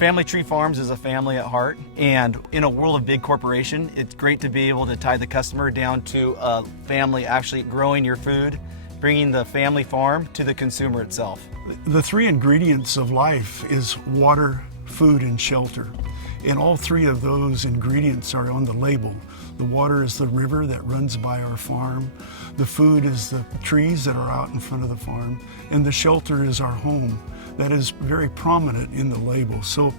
Family Tree Farms is a family at heart, and in a world of big corporation, it's great to be able to tie the customer down to a family actually growing your food, bringing the family farm to the consumer itself. The three ingredients of life is water, food, and shelter. And all three of those ingredients are on the label. The water is the river that runs by our farm. The food is the trees that are out in front of the farm. And the shelter is our home. That is very prominent in the label. So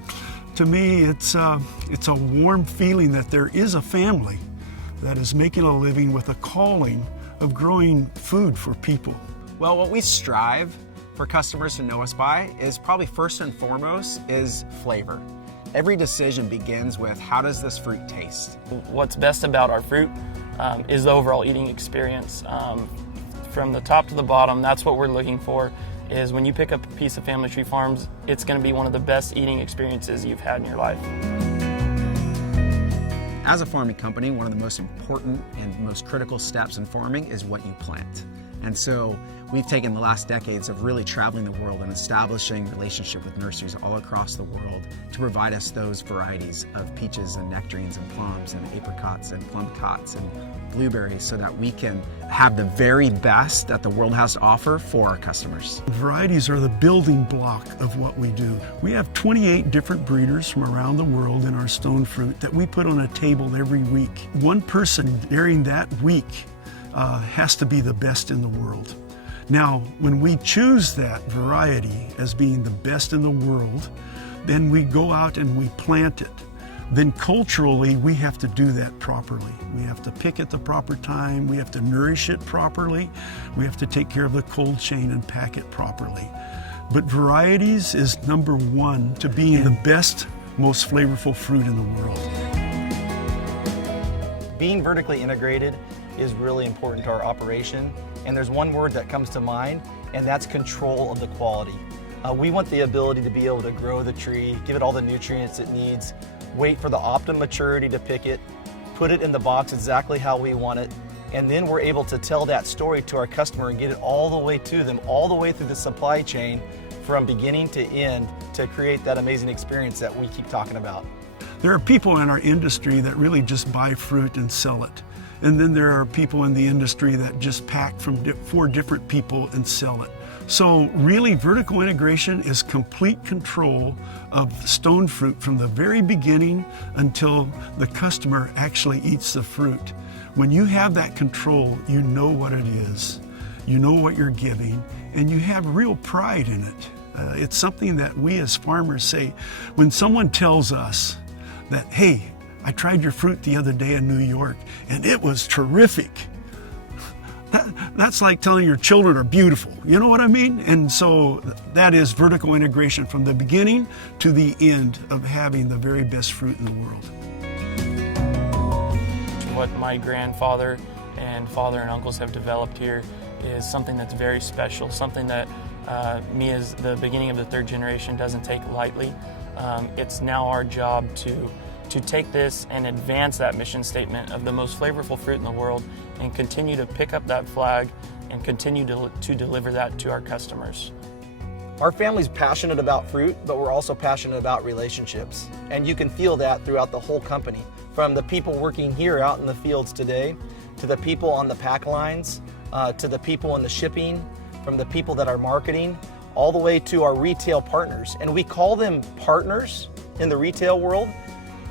to me, it's a warm feeling that there is a family that is making a living with a calling of growing food for people. Well, what we strive for customers to know us by is probably first and foremost is flavor. Every decision begins with, how does this fruit taste? What's best about our fruit is the overall eating experience. From the top to the bottom, that's what we're looking for, is when you pick up a piece of Family Tree Farms, it's going to be one of the best eating experiences you've had in your life. As a farming company, one of the most important and most critical steps in farming is what you plant. And so we've taken the last decades of really traveling the world and establishing relationship with nurseries all across the world to provide us those varieties of peaches and nectarines and plums and apricots and plumcots and blueberries so that we can have the very best that the world has to offer for our customers. Varieties are the building block of what we do. We have 28 different breeders from around the world in our stone fruit that we put on a table every week. One person during that week has to be the best in the world. Now, when we choose that variety as being the best in the world, then we go out and we plant it. Then culturally, we have to do that properly. We have to pick at the proper time, we have to nourish it properly, we have to take care of the cold chain and pack it properly. But varieties is number one to being the best, most flavorful fruit in the world. Being vertically integrated is really important to our operation, and there's one word that comes to mind, and that's control of the quality. We want the ability to be able to grow the tree, give it all the nutrients it needs, wait for the optimum maturity to pick it, put it in the box exactly how we want it, and then we're able to tell that story to our customer and get it all the way to them, all the way through the supply chain from beginning to end to create that amazing experience that we keep talking about. There are people in our industry that really just buy fruit and sell it. And then there are people in the industry that just pack from 4 different people and sell it. So really, vertical integration is complete control of stone fruit from the very beginning until the customer actually eats the fruit. When you have that control, you know what it is, you know what you're giving, and you have real pride in it. It's something that we as farmers say, when someone tells us that, hey, I tried your fruit the other day in New York and it was terrific. That's like telling your children are beautiful, you know what I mean? And so that is vertical integration from the beginning to the end of having the very best fruit in the world. What my grandfather and father and uncles have developed here is something that's very special, something that me as the beginning of the 3rd generation doesn't take lightly. It's now our job to take this and advance that mission statement of the most flavorful fruit in the world and continue to pick up that flag and continue to deliver that to our customers. Our family's passionate about fruit, but we're also passionate about relationships. And you can feel that throughout the whole company. From the people working here out in the fields today, to the people on the pack lines, to the people in the shipping, from the people that are marketing, all the way to our retail partners. And we call them partners in the retail world.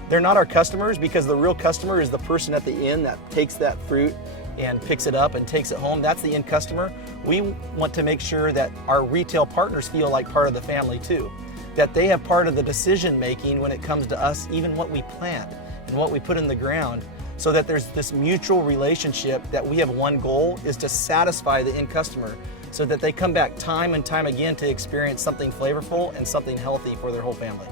They're not our customers, because the real customer is the person at the end that takes that fruit and picks it up and takes it home. That's the end customer. We want to make sure that our retail partners feel like part of the family too, that they have part of the decision making when it comes to us, even what we plant and what we put in the ground, so that there's this mutual relationship that we have one goal, is to satisfy the end customer so that they come back time and time again to experience something flavorful and something healthy for their whole family.